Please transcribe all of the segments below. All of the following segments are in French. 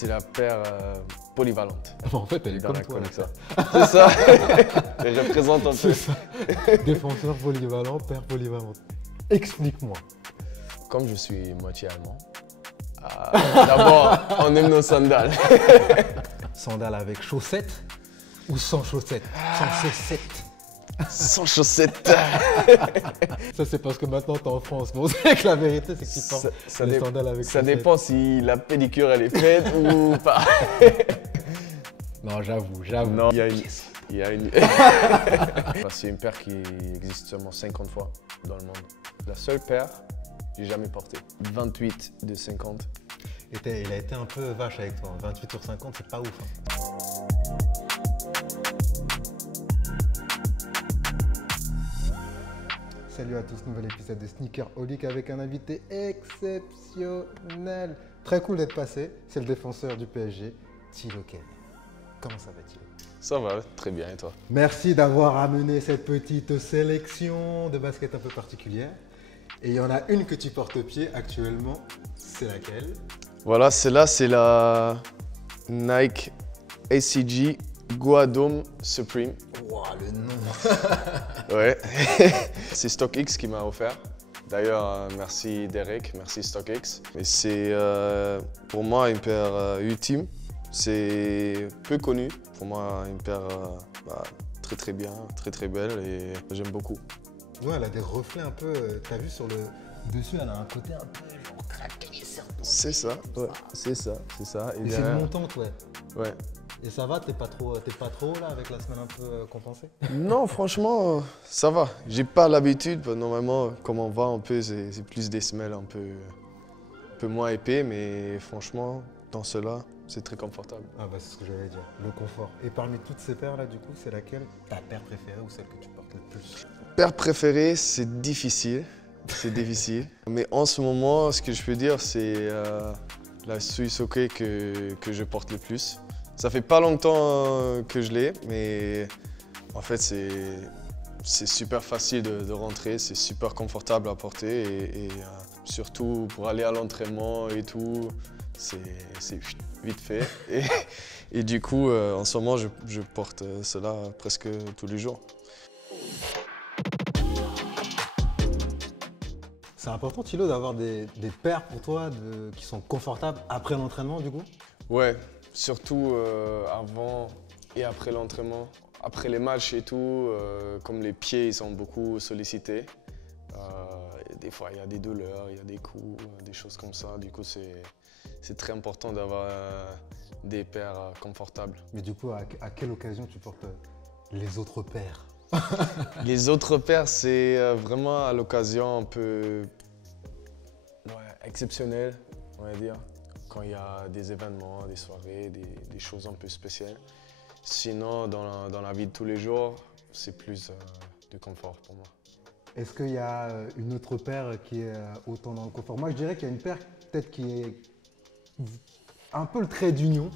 C'est la paire polyvalente. En fait, elle est Dans comme la toi. collection. C'est ça. Elle représente un peu. C'est ça. Défenseur polyvalent, paire polyvalente. Explique-moi. Comme je suis moitié allemand, d'abord, on aime nos sandales. Sandales avec chaussettes ou sans chaussettes? Sans chaussettes. Sans chaussettes. Ça, c'est parce que maintenant, tu es en France. Mais on sait que la vérité, c'est que tu portes les sandales avec Ça chaussettes. dépend si la pédicure, elle est faite ou pas. Non, j'avoue. Non, il y a une... C'est une paire qui existe seulement 50 fois dans le monde. La seule paire que j'ai jamais portée. 28 de 50. Il a été un peu vache avec toi. 28 sur 50, c'est pas ouf. Salut à tous, nouvel épisode de Sneakerholic avec un invité exceptionnel. Très cool d'être passé. C'est le défenseur du PSG, Thilo Kehl. Comment ça va, Thilo? Ça va, très bien, et toi? Merci d'avoir amené cette petite sélection de baskets un peu particulière. Et il y en a une que tu portes au pied actuellement, c'est laquelle? Voilà, celle-là, c'est la Nike ACG Guadome Supreme. Wow, le nom. Ouais, c'est StockX qui m'a offert. D'ailleurs, merci Derek, merci StockX. Et c'est pour moi une paire ultime. C'est peu connu. Pour moi, une paire très bien, très belle et j'aime beaucoup. Ouais, elle a des reflets un peu. T'as vu sur le dessus, elle a un côté un peu genre craqué. C'est ça, ouais, c'est ça. Et c'est derrière- une montante, ouais. Ouais. Et ça va, t'es pas trop là avec la semaine un peu compensée? Non, franchement, ça va. J'ai pas l'habitude. Normalement, comme on va un peu, c'est plus des semelles un peu moins épais, mais franchement, dans cela, c'est très confortable. Ah bah c'est ce que j'allais dire, le confort. Et parmi toutes ces paires là, du coup, c'est laquelle ta paire préférée ou celle que tu portes le plus? Paire préférée, c'est difficile. C'est difficile. Mais en ce moment, ce que je peux dire, c'est la Swiss Hockey que je porte le plus. Ça fait pas longtemps que je l'ai, mais en fait, c'est super facile de rentrer, c'est super confortable à porter et surtout pour aller à l'entraînement et tout, c'est vite fait. Et du coup, en ce moment, je porte cela presque tous les jours. C'est important, Thilo, d'avoir des paires pour toi qui sont confortables après l'entraînement, du coup? Ouais, surtout avant et après l'entraînement. Après les matchs et tout, comme les pieds ils sont beaucoup sollicités, des fois il y a des douleurs, il y a des coups, des choses comme ça. Du coup, c'est très important d'avoir des paires confortables. Mais du coup, à quelle occasion tu portes les autres paires? Les autres paires, c'est vraiment à l'occasion un peu exceptionnelle, on va dire, quand il y a des événements, des soirées, des choses un peu spéciales. Sinon, dans la vie de tous les jours, c'est plus de confort pour moi. Est-ce qu'il y a une autre paire qui est autant dans le confort? Moi, je dirais qu'il y a une paire peut-être qui est un peu le trait d'union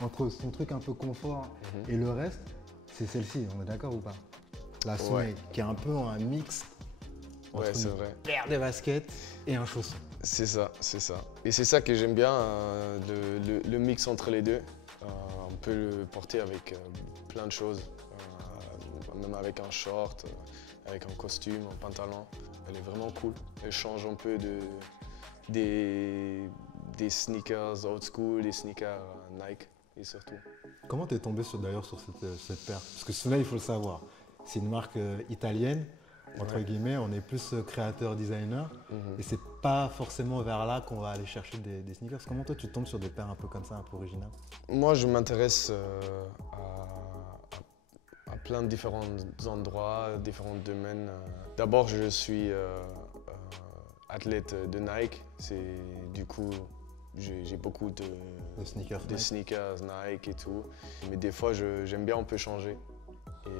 entre son truc un peu confort et le reste. C'est celle-ci, on est d'accord ou pas? La Soleil, qui est un peu un mix entre Ouais, c'est une vrai. paire de baskets et un chausson. C'est ça, c'est ça. Et c'est ça que j'aime bien, le mix entre les deux. On peut le porter avec plein de choses, même avec un short, avec un costume, un pantalon. Elle est vraiment cool. Elle change un peu des sneakers old school, des sneakers Nike et surtout. Comment t'es tombé d'ailleurs sur cette paire? Parce que Soleil, il faut le savoir, c'est une marque italienne. Entre guillemets, on est plus créateur-designer et c'est pas forcément vers là qu'on va aller chercher des sneakers. Comment toi tu tombes sur des paires un peu comme ça, un peu originales? Moi, je m'intéresse à plein de différents endroits, différents domaines. D'abord, je suis athlète de Nike. Du coup, j'ai beaucoup de sneakers Nike et tout. Mais des fois, j'aime bien un peu changer. Et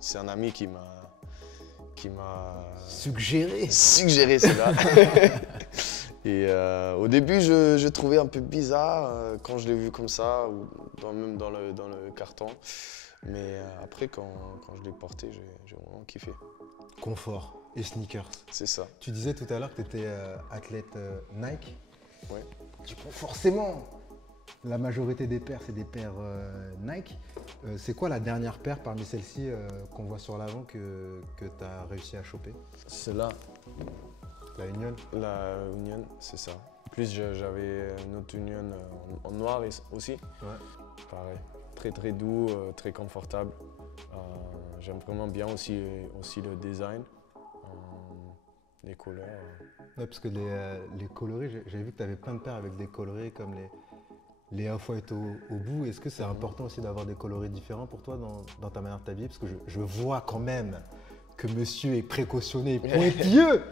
c'est un ami qui m'a suggéré cela. Et au début, je trouvais un peu bizarre quand je l'ai vu comme ça, ou même dans le carton. Mais après, quand je l'ai porté, j'ai vraiment kiffé. Confort et sneakers. C'est ça. Tu disais tout à l'heure que tu étais athlète Nike. Ouais. Du coup, forcément, la majorité des paires, c'est des paires Nike. C'est quoi la dernière paire parmi celles-ci qu'on voit sur l'avant que tu as réussi à choper? C'est là, La Union? la Union, c'est ça. Plus j'avais une autre Union en noir aussi. Ouais. Pareil, très très doux, très confortable. J'aime vraiment bien aussi le design, les couleurs. Ouais, parce que les coloris, j'ai vu que tu avais plein de paires avec des coloris comme les off-white au bout. Est-ce que c'est important aussi d'avoir des coloris différents pour toi dans ta manière de t'habiller? Parce que je vois quand même que monsieur est précautionné et pointilleux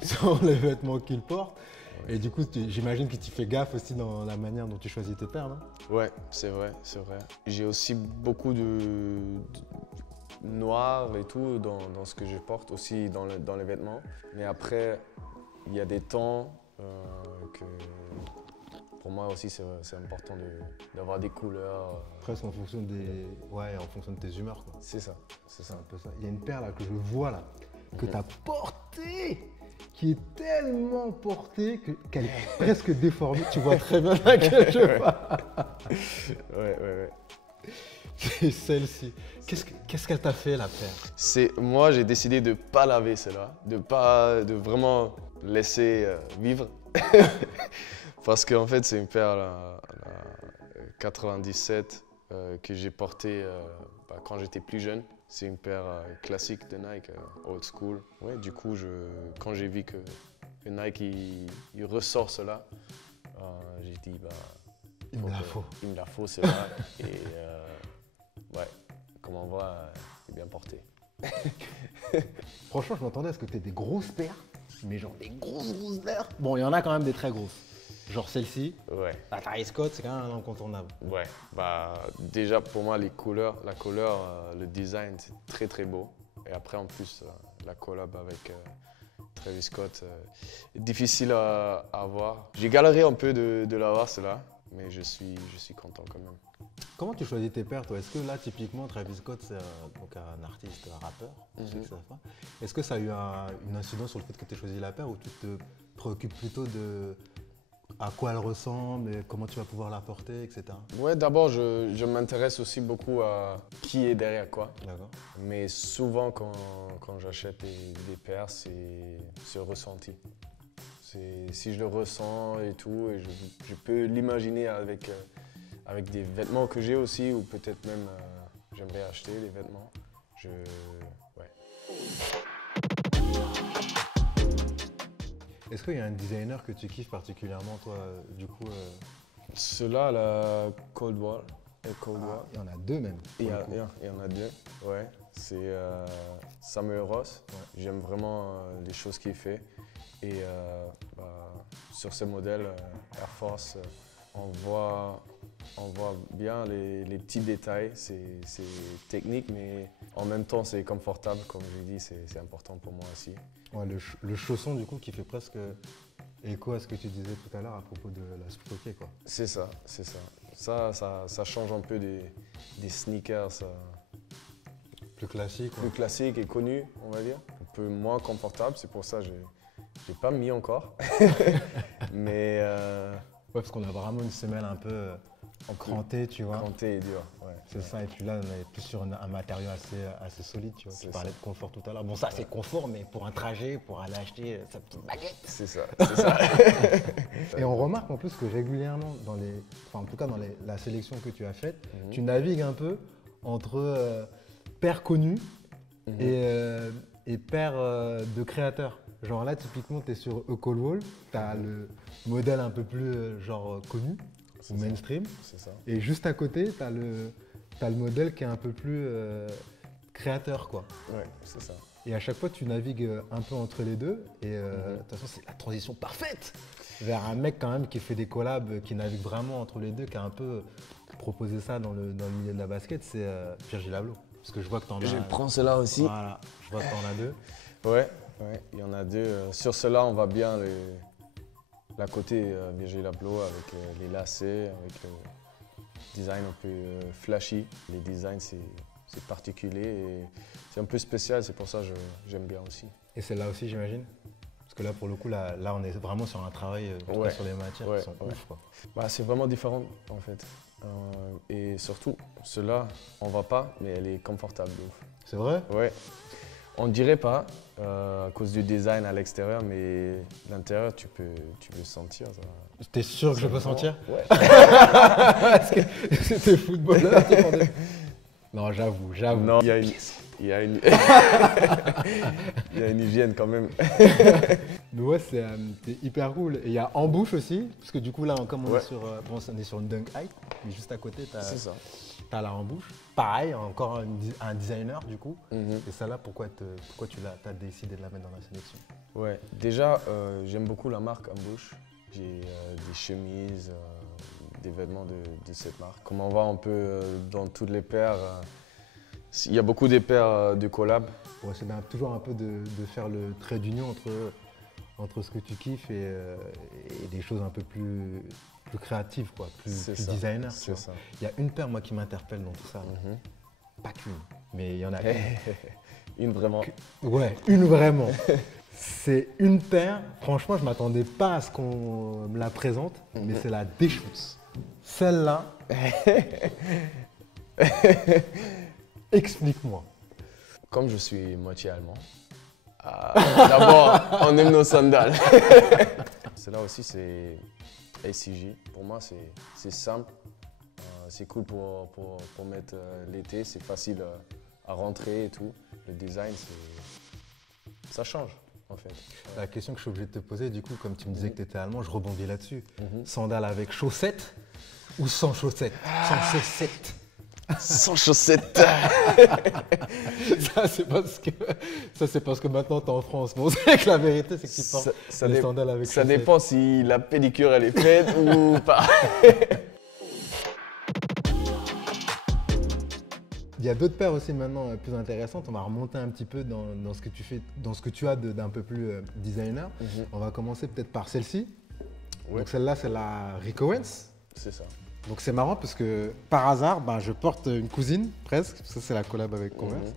sur les vêtements qu'il porte. Et du coup, j'imagine que tu fais gaffe aussi dans la manière dont tu choisis tes paires, non? Ouais, c'est vrai, c'est vrai. J'ai aussi beaucoup de noir et tout dans ce que je porte, aussi dans les vêtements. Mais après, il y a des temps que pour moi aussi c'est important d'avoir des couleurs. Presque en fonction en fonction de tes humeurs, quoi. C'est ça, c'est C'est ça. un peu ça. Il y a une paire là que je vois là, que tu as portée, qui est tellement portée qu'elle est presque déformée. Tu vois très bien laquelle je parle. Ouais. C'est celle-ci. Qu'est-ce qu'elle t'a fait la paire? Moi, j'ai décidé de ne pas laver celle-là, de vraiment laisser vivre. Parce qu'en fait, c'est une paire la 97 que j'ai portée quand j'étais plus jeune. C'est une paire classique de Nike, old school. Ouais, du coup, quand j'ai vu que Nike il ressort cela, j'ai dit il me la faut. Il me la faut celle-là. Et ouais, comme on voit, c'est bien porté. Franchement, je m'attendais à ce que tu aies des grosses paires, mais genre des grosses paires. Bon, il y en a quand même des très grosses. Genre celle-ci. Ouais. La Travis Scott, c'est quand même un incontournable. Ouais, déjà pour moi, la couleur, le design, c'est très très beau. Et après, en plus, la collab avec Travis Scott, difficile à avoir. J'ai galéré un peu de l'avoir, celle-là, mais je suis content quand même. Comment tu choisis tes paires, toi? Est-ce que là, typiquement, Travis Scott, c'est donc un artiste, un rappeur, je sais que ça va. Est-ce que ça a eu une incidence sur le fait que tu aies choisi la paire ou tu te préoccupes plutôt de à quoi elle ressemble, et comment tu vas pouvoir la porter, etc. Ouais, d'abord, je m'intéresse aussi beaucoup à qui est derrière quoi. D'accord. Mais souvent, quand j'achète des paires, c'est ressenti. Si je le ressens et tout, et je peux l'imaginer avec des vêtements que j'ai aussi, ou peut-être même j'aimerais acheter des vêtements. Ouais. Est-ce qu'il y a un designer que tu kiffes particulièrement, toi, du coup Ceux-là, la Cold War. Il y en a deux même. Il y en a deux, ouais. C'est Samuel Ross. Ouais. J'aime vraiment les choses qu'il fait. Et sur ce modèle Air Force, on voit bien les petits détails. C'est technique, mais en même temps, c'est confortable. Comme je l'ai dit, c'est important pour moi aussi. Ouais, le chausson, du coup, qui fait presque écho à ce que tu disais tout à l'heure à propos de la Spokey, quoi. C'est ça, c'est ça. Ça change un peu des sneakers plus classiques. Plus classiques et connus, on va dire. Un peu moins confortable, c'est pour ça que je n'ai pas mis encore. Mais ouais, parce qu'on a vraiment une semelle un peu crantée, tu vois. Crantée et dure, ouais. C'est ça, et puis là, on est plus sur un matériau assez solide, tu vois. Tu parlais de confort tout à l'heure. Bon, ça, c'est confort, mais pour un trajet, pour aller acheter sa petite baguette. C'est ça, c'est ça. Et on remarque en plus que régulièrement, en tout cas dans la sélection que tu as faite, tu navigues un peu entre paires connues et paires de créateurs. Genre là, typiquement, tu es sur Ecolwall, tu as le modèle un peu plus connu, ou mainstream. C'est ça. Et juste à côté, tu as le modèle qui est un peu plus créateur, quoi. Ouais, c'est ça. Et à chaque fois, tu navigues un peu entre les deux. Et de toute façon, c'est la transition parfaite vers un mec quand même qui fait des collabs, qui navigue vraiment entre les deux, qui a un peu proposé ça dans le milieu de la basket, c'est Virgil Abloh. Parce que je vois que tu en as... Je prends cela aussi. Voilà, je vois que tu en as deux. Ouais, il y en a deux. Sur cela, on va bien la côté Virgil Abloh avec les lacets, avec le design un peu flashy. Les designs, c'est particulier et c'est un peu spécial, c'est pour ça que j'aime bien aussi. Et celle-là aussi, j'imagine? Parce que là, pour le coup, là on est vraiment sur un travail en tout cas sur les matières qui sont ouf, quoi. Bah, c'est vraiment différent en fait. Et surtout, celle-là, on voit pas, mais elle est confortable de ouf. C'est vrai? Ouais. On dirait pas à cause du design à l'extérieur, mais l'intérieur, tu peux sentir. T'es sûr que je peux sentir? Ouais. Est-ce que c'était footballeur? Non, j'avoue. Non, il y a une hygiène quand même. Mais ouais, c'est hyper cool. Et il y a en bouche aussi, parce que du coup là, comme on est sur une Dunk Height, mais juste à côté, t'as la en bouche. Pareil, encore un designer du coup. Et ça là, pourquoi tu as décidé de la mettre dans la sélection? Ouais, déjà, j'aime beaucoup la marque en bouche. J'ai des chemises, des vêtements de cette marque. Comme on voit un peu dans toutes les paires, il y a beaucoup des paires de collab. Ouais, c'est toujours un peu de faire le trait d'union entre ce que tu kiffes et des choses un peu plus créatives, quoi, plus designer. C'est ça. Il y a une paire moi qui m'interpelle dans tout ça. Pas qu'une, mais il y en a une. Une vraiment. Ouais, une vraiment. C'est une paire, franchement, je ne m'attendais pas à ce qu'on me la présente, mais c'est la Deschutes. Celle-là, explique-moi. Comme je suis moitié allemand, d'abord, on aime nos sandales. Celle-là aussi, c'est ACG. Pour moi, c'est simple. C'est cool pour mettre l'été. C'est facile à rentrer et tout. Le design, ça change. En fait. La question que je suis obligé de te poser, du coup, comme tu me disais que tu étais allemand, je rebondis là-dessus. Sandales avec chaussettes ou sans chaussettes? Sans chaussettes. Sans chaussettes. Ça, c'est parce que maintenant, tu es en France. Bon, c'est que la vérité, c'est que tu portes les sandales avec chaussettes. Ça dépend si la pédicure, elle est faite ou pas. Il y a d'autres paires aussi maintenant plus intéressantes. On va remonter un petit peu dans ce que tu fais, dans ce que tu as d'un peu plus designer. On va commencer peut-être par celle-ci. Donc celle-là, c'est la Rick Owens. C'est ça. Donc c'est marrant parce que par hasard, je porte une cousine presque. Ça, c'est la collab avec Converse.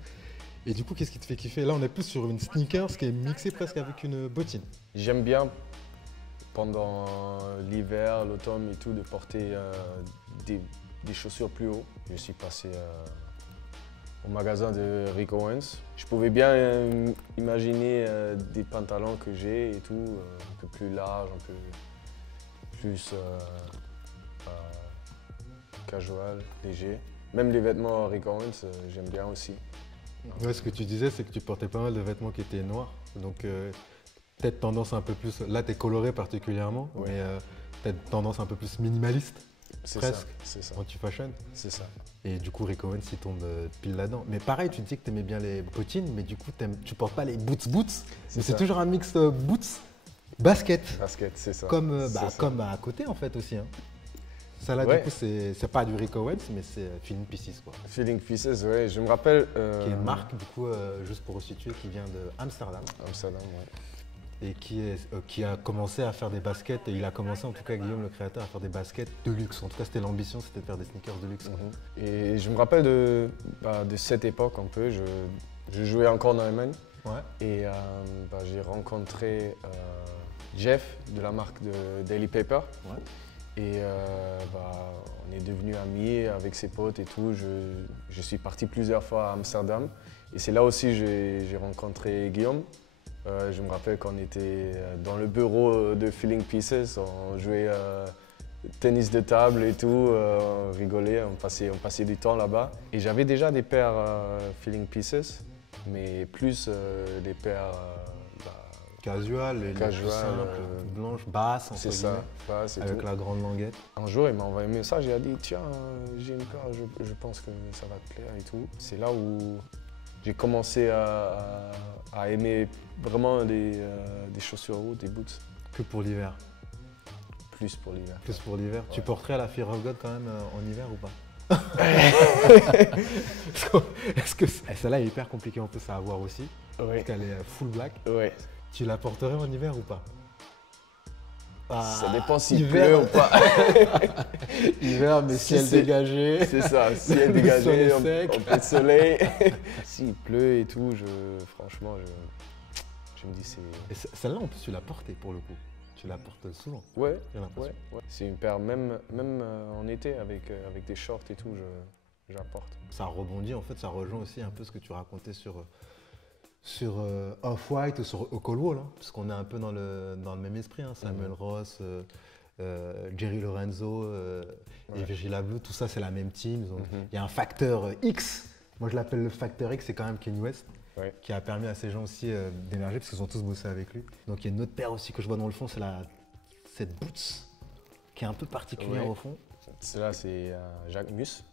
Et du coup, qu'est-ce qui te fait kiffer? Là, on est plus sur une sneaker, qui est mixée presque avec une bottine. J'aime bien pendant l'hiver, l'automne et tout, de porter des chaussures plus haut. Je suis passé au magasin de Rick Owens. Je pouvais bien imaginer des pantalons que j'ai et tout, un peu plus larges, un peu plus casual, léger. Même les vêtements Rick Owens, j'aime bien aussi. Ouais, ce que tu disais, c'est que tu portais pas mal de vêtements qui étaient noirs. Donc peut-être tendance un peu plus, là tu es coloré particulièrement, mais peut-être tendance un peu plus minimaliste. Presque, c'est ça. Anti-fashion. C'est ça. Et du coup, Rick Owens, il tombe pile là-dedans. Mais pareil, tu dis que tu aimais bien les bottines, mais du coup, tu portes pas les boots. Mais c'est toujours un mix boots, basket. Basket, c'est ça. Comme à côté, en fait, aussi. Hein. Ça, là, du coup, c'est pas du Rick Owens, mais c'est Feeling Pieces, quoi. Feeling Pieces, ouais. Je me rappelle… Qui est une marque, du coup, juste pour resituer, qui vient de Amsterdam. Amsterdam, ouais. Et qui a commencé à faire des baskets, et il a commencé en tout cas, Guillaume le créateur, à faire des baskets de luxe. En tout cas, c'était l'ambition, c'était de faire des sneakers de luxe. Et je me rappelle de cette époque un peu, je jouais encore en Allemagne. Et j'ai rencontré Jeff de la marque de Daily Paper. Et on est devenus amis avec ses potes et tout. Je suis parti plusieurs fois à Amsterdam. Et c'est là aussi que j'ai rencontré Guillaume. Je me rappelle qu'on était dans le bureau de Feeling Pieces, on jouait tennis de table et tout, on rigolait, on passait du temps là-bas. Et j'avais déjà des paires Feeling Pieces, mais plus des paires… casual, les plus simples, blanches, basses, entre guillemets, basse et avec tout. La grande languette. Un jour, il m'a envoyé un message, il a dit « Tiens, j'ai une paire, je pense que ça va te plaire et tout ». C'est là où j'ai commencé à aimer vraiment des chaussures hautes, des boots. Que pour l'hiver? Plus pour l'hiver. Plus pour l'hiver. Tu porterais la Fear of God quand même en hiver ou pas? Est-ce que celle-là est hyper compliquée en plus à avoir aussi? Parce qu'elle est full black. Tu la porterais en hiver ou pas? Ça dépend s'il pleut ou pas. Hiver, mais ciel dégagé. C'est ça, ciel dégagé, un peu de soleil. S'il pleut et tout, franchement, je me dis c'est... Et celle-là, en plus, tu l'as portée pour le coup. Tu la portes souvent. Ouais, j'ai l'impression. ouais. C'est une paire, même en été, avec des shorts et tout, j'apporte. Ça rebondit, en fait, ça rejoint aussi un peu ce que tu racontais sur Off-White ou sur Okolwo, hein, parce qu'on est un peu dans le même esprit. Hein. Samuel Ross, Jerry Lorenzo et Virgil Abloh, tout ça, c'est la même team. Il y a un facteur X. Moi, je l'appelle le facteur X, c'est quand même Kanye West. Ouais. Qui a permis à ces gens aussi d'émerger parce qu'ils ont tous bossé avec lui. Donc il y a une autre paire aussi que je vois dans le fond, c'est cette Boots qui est un peu particulière au fond. Celle-là, c'est Jacques Mus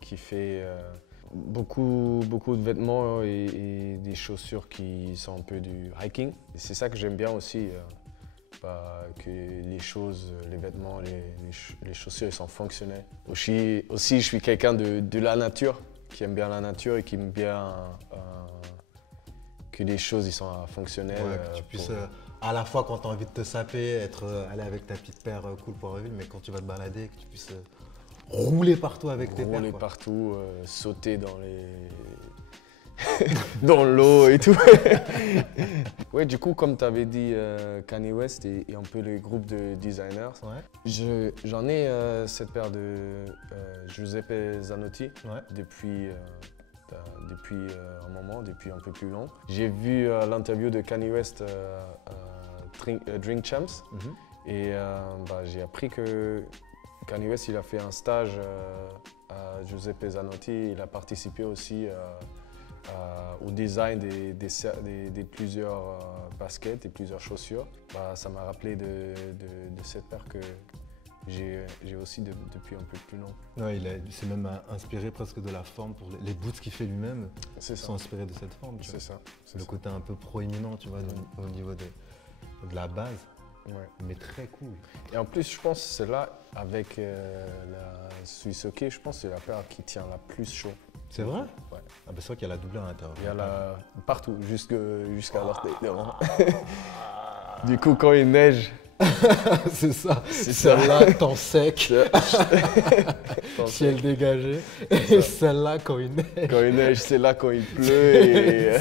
qui fait beaucoup de vêtements et des chaussures qui sont un peu du hiking. C'est ça que j'aime bien aussi, que les vêtements, les chaussures, ils sont fonctionnels. Aussi je suis quelqu'un de la nature, qui aime bien la nature et qui aime bien que les choses ils sont fonctionnelles. Ouais, que tu puisses à la fois quand tu as envie de te saper, aller avec ta petite paire cool pour ville, mais quand tu vas te balader, que tu puisses rouler partout avec tes paires. Rouler partout, sauter dans dans l'eau et tout. Ouais, du coup, comme tu avais dit, Kanye West et un peu les groupes de designers, j'en ai cette paire de Giuseppe Zanotti depuis un moment, depuis un peu plus long. J'ai vu l'interview de Kanye West Drink Champs et j'ai appris que Kanye West il a fait un stage à Giuseppe Zanotti. Il a participé aussi au design des plusieurs baskets et plusieurs chaussures. Ça m'a rappelé de cette paire que j'ai aussi depuis un peu plus long. Ouais, il s'est même inspiré presque de la forme pour les boots qu'il fait lui-même. Sont inspirés de cette forme. C'est ça. Le côté un peu proéminent, tu vois, au niveau de la base. Ouais. Mais très cool. Et en plus, je pense que celle-là, avec la Swiss Hockey, je pense que c'est la paire qui tient la plus chaud. C'est vrai? Ouais. Ah c'est vrai qu'il y a la doubleur à l'intérieur. Il y a partout, jusqu'à l'orteil devant. Du coup, quand il neige... c'est ça. Celle-là, temps sec. Ciel dégagé. Et celle-là, quand il neige. Quand il neige, c'est là quand il pleut.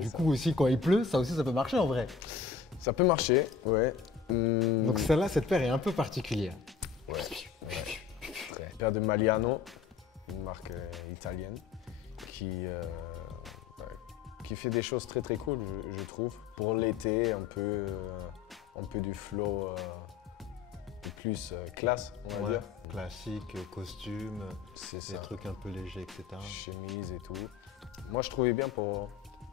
Du coup, aussi, quand il pleut, ça peut marcher en vrai. Ça peut marcher, ouais. Donc celle-là, cette paire est un peu particulière. Ouais. Paire de Maliano, une marque italienne, qui fait des choses très très cool, je trouve. Pour l'été, un peu du flow plus classe, on va dire. Classique, costume, des trucs un peu légers, etc. Chemise et tout. Moi, je trouvais bien pour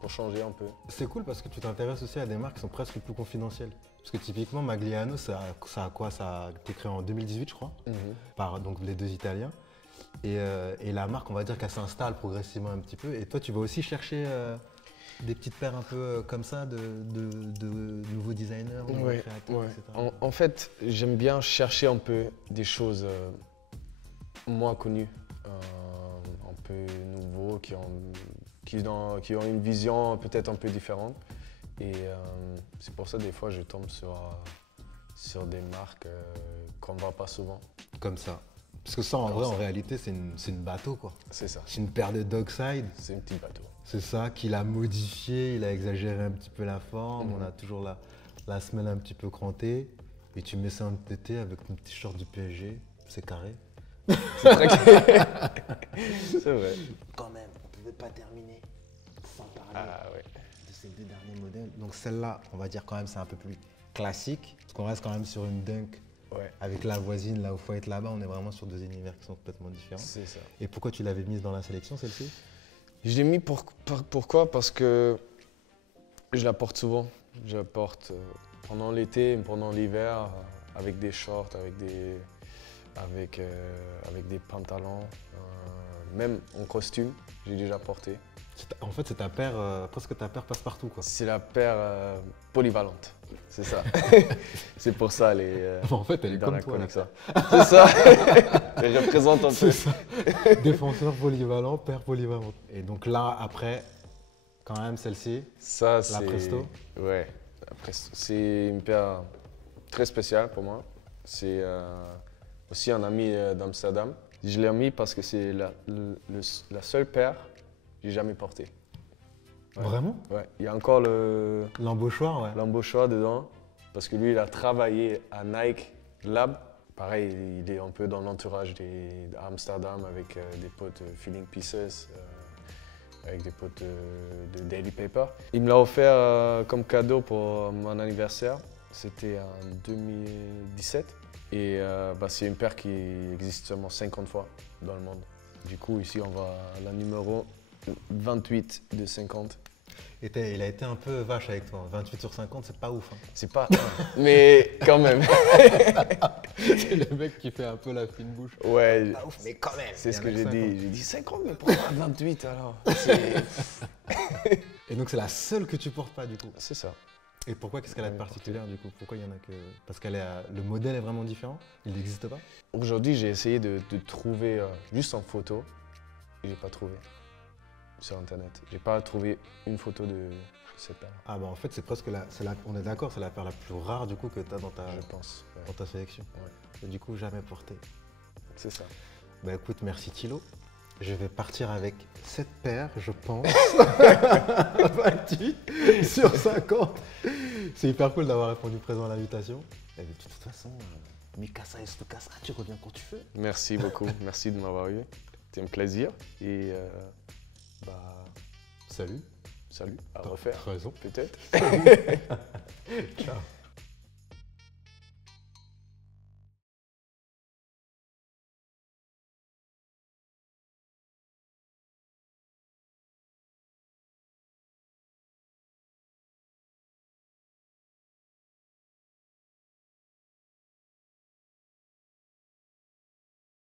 changer un peu. C'est cool parce que tu t'intéresses aussi à des marques qui sont presque plus confidentielles. Parce que typiquement, Magliano, ça a quoi? Ça a été créé en 2018, je crois, par donc, les deux Italiens. Et la marque, on va dire qu'elle s'installe progressivement un petit peu. Et toi, tu vas aussi chercher des petites paires un peu comme ça de nouveaux designers, nouveaux créateurs, etc. En fait, j'aime bien chercher un peu des choses moins connues, un peu nouveaux, qui ont une vision peut-être un peu différente. Et c'est pour ça des fois je tombe sur des marques qu'on ne voit pas souvent. Comme ça. Parce que ça, en vrai, en réalité, c'est une bateau, quoi. C'est ça. C'est une paire de Dockside. C'est un petit bateau. C'est ça, qu'il a modifié, il a exagéré un petit peu la forme. On a toujours la semelle un petit peu crantée. Et tu mets ça en été avec ton petit short du PSG, c'est carré. C'est très carré. C'est vrai. Quand même, on ne pouvait pas terminer sans parler de ces deux derniers modèles. Donc celle-là, on va dire quand même c'est un peu plus classique. Parce qu'on reste quand même sur une Dunk. Avec la voisine, là, au Off-White là-bas, on est vraiment sur deux univers qui sont complètement différents. C'est ça. Et pourquoi tu l'avais mise dans la sélection, celle-ci? Je l'ai mis pourquoi? Parce que je la porte souvent. Je la porte pendant l'été, pendant l'hiver, avec des shorts, avec des pantalons, même en costume, j'ai déjà porté. En fait, c'est ta paire, presque ta paire passe-partout, quoi. C'est la paire polyvalente, c'est ça. C'est pour ça, elle est, en fait, elle est dans comme la toi, collection. C'est ça, elle représente un peu. Ça. Défenseur polyvalent, paire polyvalente. Et donc là, après, quand même, celle-ci, ça, c'est... la Presto. Ouais, la Presto. C'est une paire très spéciale pour moi. C'est aussi un ami d'Amsterdam. Je l'ai mis parce que c'est la seule paire que j'ai jamais portée. Ouais. Vraiment? Ouais, il y a encore L'embauchoir, ouais. l'embauchoir dedans, parce que lui, il a travaillé à Nike Lab. Pareil, il est un peu dans l'entourage d'Amsterdam avec des potes Feeling Pieces, avec des potes de Daily Paper. Il me l'a offert comme cadeau pour mon anniversaire. C'était en 2017. Et c'est une paire qui existe seulement 50 fois dans le monde. Du coup, ici, on va à la numéro 28 de 50. Et il a été un peu vache avec toi. 28 sur 50, c'est pas ouf. Hein. C'est pas... mais quand même. C'est le mec qui fait un peu la fine bouche. Ouais, Pas ouf, mais quand même. c'est ce que j'ai 50. dit. J'ai dit 50, mais pourquoi 28 alors? Et donc c'est la seule que tu portes pas du coup. C'est ça. Et pourquoi, qu'est-ce qu'elle a de particulière du coup? Pourquoi il y en a que... Parce que le modèle est vraiment différent? Il n'existe pas? Aujourd'hui, j'ai essayé de trouver juste en photo. Et j'ai pas trouvé sur internet. J'ai pas trouvé une photo de cette paire. Ah bah en fait c'est presque on est d'accord, c'est la paire la plus rare du coup que tu as dans Je pense. Ouais. ta sélection. Ouais. Et du coup jamais portée. C'est ça. Bah écoute, merci Thilo. Je vais partir avec cette paire, je pense. 28 sur 50. C'est hyper cool d'avoir répondu présent à l'invitation. Et de toute façon, mi casa es tu casa, tu reviens quand tu veux. Merci beaucoup. Merci de m'avoir eu. C'était un plaisir. Et Salut. salut. À refaire. Raison. Peut-être. Ciao.